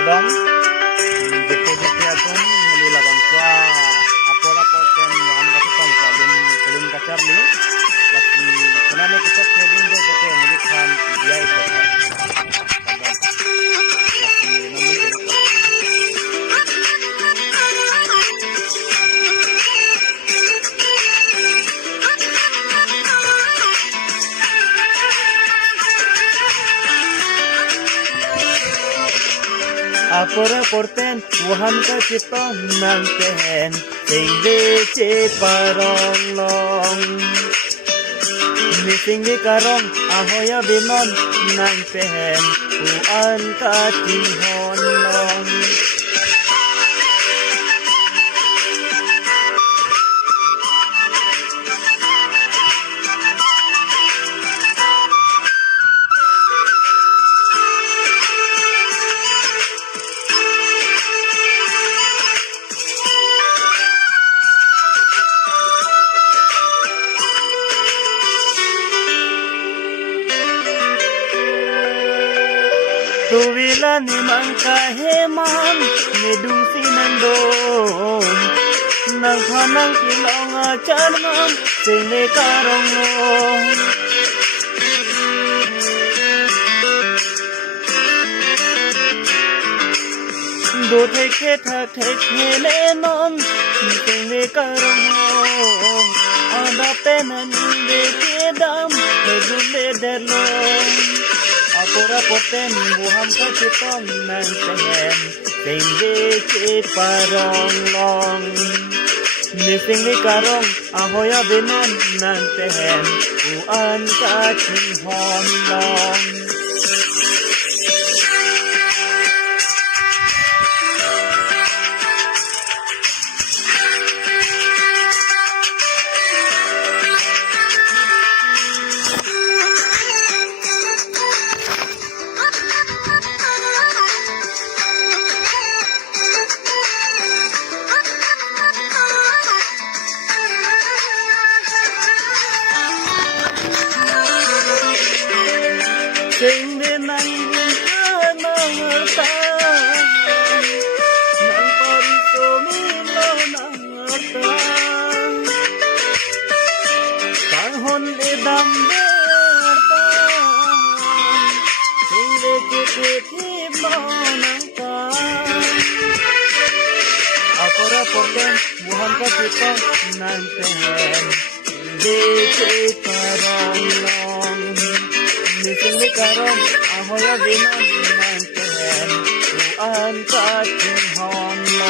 perdón. Después de que atom melila bangsa apor ten moham kasutong kalun kacharli laki kenane kita keding do bete ngitan biai bete Apor porten wuhan ka cipong nang tehen sing bece parong long Nising di karong ahoya binon nang tehen uan ka tihon long Tuwila ni mangkaheman Nidung sinandong Nang hanang kilong acharman Sini karong long Do theke thak theke lenon Sini karong long Ada penan de kedam Hejule delong Apor ten buham ka cipong nang tehen sing bece parong long Nising di karong ahoya binon nang tehen uan ka tihon long Sing di nang nangarta Nang pariso milo nangarta Tahon idam berta Sing di kitip mo nangka Apor ten buhan ka cipong nang tehen Bece parong long Nising di karong ahoya binon nang tehen uan ka tihon long